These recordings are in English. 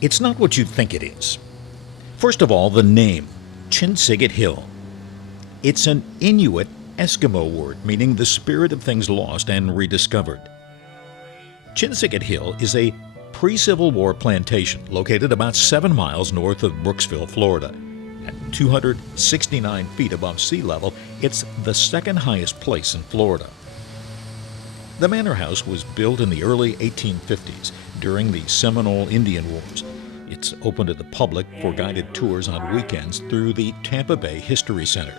It's not what you think it is. First of all, the name, Chinsegut Hill. It's an Inuit Eskimo word meaning the spirit of things lost and rediscovered. Chinsegut Hill is a pre-Civil War plantation located about 7 miles north of Brooksville, Florida. At 269 feet above sea level, it's the second highest place in Florida. The manor house was built in the early 1850s during the Seminole Indian Wars. It's open to the public for guided tours on weekends through the Tampa Bay History Center.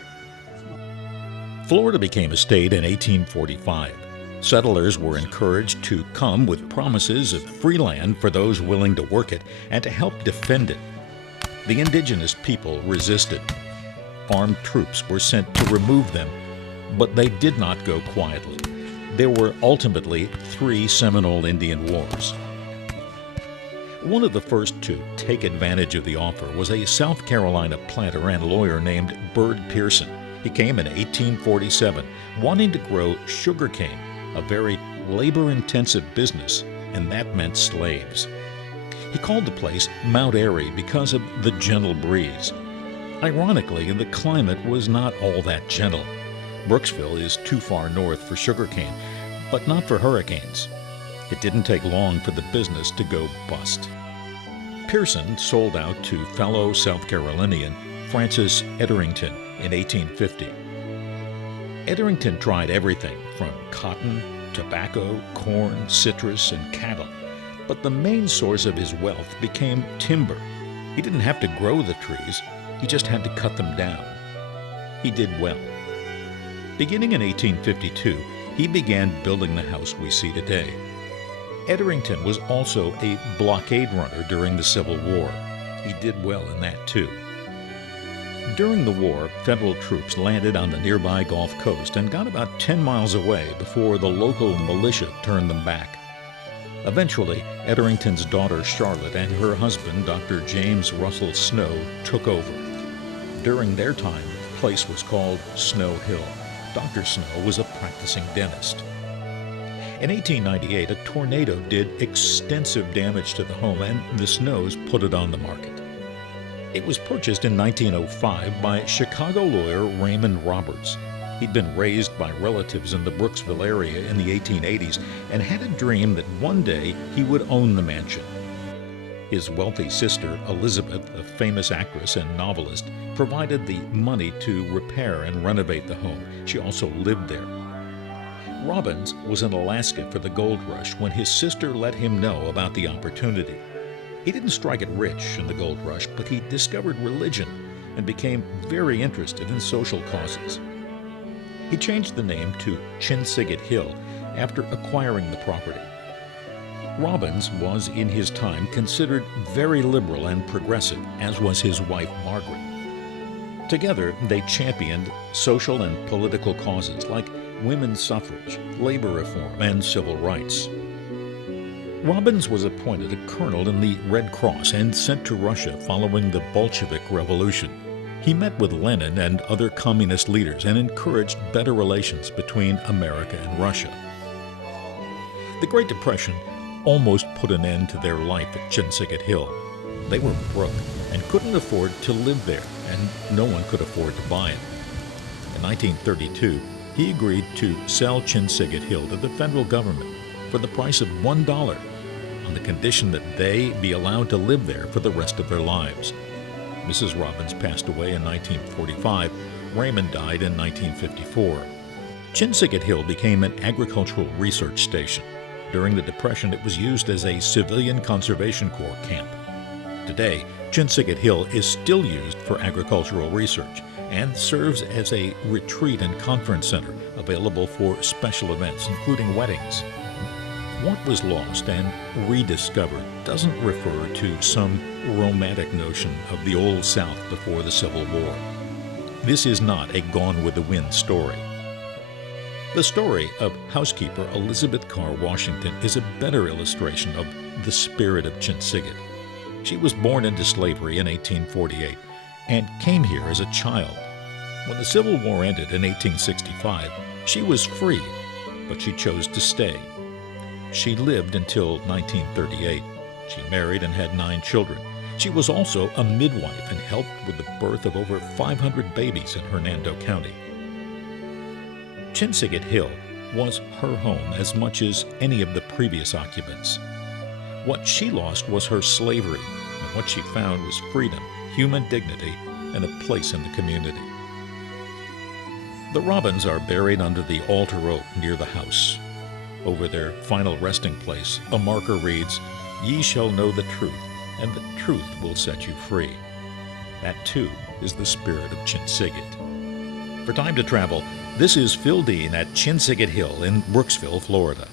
Florida became a state in 1845. Settlers were encouraged to come with promises of free land for those willing to work it and to help defend it. The indigenous people resisted. Armed troops were sent to remove them, but they did not go quietly. There were ultimately 3 Seminole Indian Wars. One of the first to take advantage of the offer was a South Carolina planter and lawyer named Bird Pearson. He came in 1847, wanting to grow sugarcane, a very labor-intensive business, and that meant slaves. He called the place Mount Airy because of the gentle breeze. Ironically, the climate was not all that gentle. Brooksville is too far north for sugarcane, but not for hurricanes. It didn't take long for the business to go bust. Pearson sold out to fellow South Carolinian Francis Etherington in 1850. Etherington tried everything from cotton, tobacco, corn, citrus, and cattle, but the main source of his wealth became timber. He didn't have to grow the trees, he just had to cut them down. He did well. Beginning in 1852, he began building the house we see today. Etherington was also a blockade runner during the Civil War. He did well in that too. During the war, federal troops landed on the nearby Gulf Coast and got about 10 miles away before the local militia turned them back. Eventually, Etherington's daughter Charlotte and her husband, Dr. James Russell Snow, took over. During their time, the place was called Snow Hill. Dr. Snow was a practicing dentist. In 1898, a tornado did extensive damage to the home, and the Snows put it on the market. It was purchased in 1905 by Chicago lawyer Raymond Roberts. He'd been raised by relatives in the Brooksville area in the 1880s and had a dream that one day he would own the mansion. His wealthy sister, Elizabeth, a famous actress and novelist, provided the money to repair and renovate the home. She also lived there. Robbins was in Alaska for the gold rush when his sister let him know about the opportunity. He didn't strike it rich in the gold rush, but he discovered religion and became very interested in social causes. He changed the name to Chinsegut Hill after acquiring the property. Robbins was in his time considered very liberal and progressive, as was his wife Margaret. Together, they championed social and political causes like women's suffrage, labor reform, and civil rights. Robbins was appointed a colonel in the Red Cross and sent to Russia following the Bolshevik Revolution. He met with Lenin and other communist leaders and encouraged better relations between America and Russia. The Great Depression almost put an end to their life at Chinsegut Hill. They were broke and couldn't afford to live there, and no one could afford to buy it. In 1932, he agreed to sell Chinsegut Hill to the federal government for the price of $1 on the condition that they be allowed to live there for the rest of their lives. Mrs. Robbins passed away in 1945. Raymond died in 1954. Chinsegut Hill became an agricultural research station. During the Depression, it was used as a civilian conservation corps camp. Today, Chinsegut Hill is still used for agricultural research and serves as a retreat and conference center available for special events, including weddings. What was lost and rediscovered doesn't refer to some romantic notion of the Old South before the Civil War. This is not a Gone with the Wind story. The story of housekeeper Elizabeth Carr Washington is a better illustration of the spirit of Chinsegut. She was born into slavery in 1848 and came here as a child. When the Civil War ended in 1865, she was free, but she chose to stay. She lived until 1938. She married and had 9 children. She was also a midwife and helped with the birth of over 500 babies in Hernando County. Chinsegut Hill was her home as much as any of the previous occupants. What she lost was her slavery, and what she found was freedom, human dignity, and a place in the community. The Robins are buried under the altar oak near the house. Over their final resting place, a marker reads, "Ye shall know the truth, and the truth will set you free." That, too, is the spirit of Chinsegut. For Time to Travel, this is Phil Dean at Chinsegut Hill in Brooksville, Florida.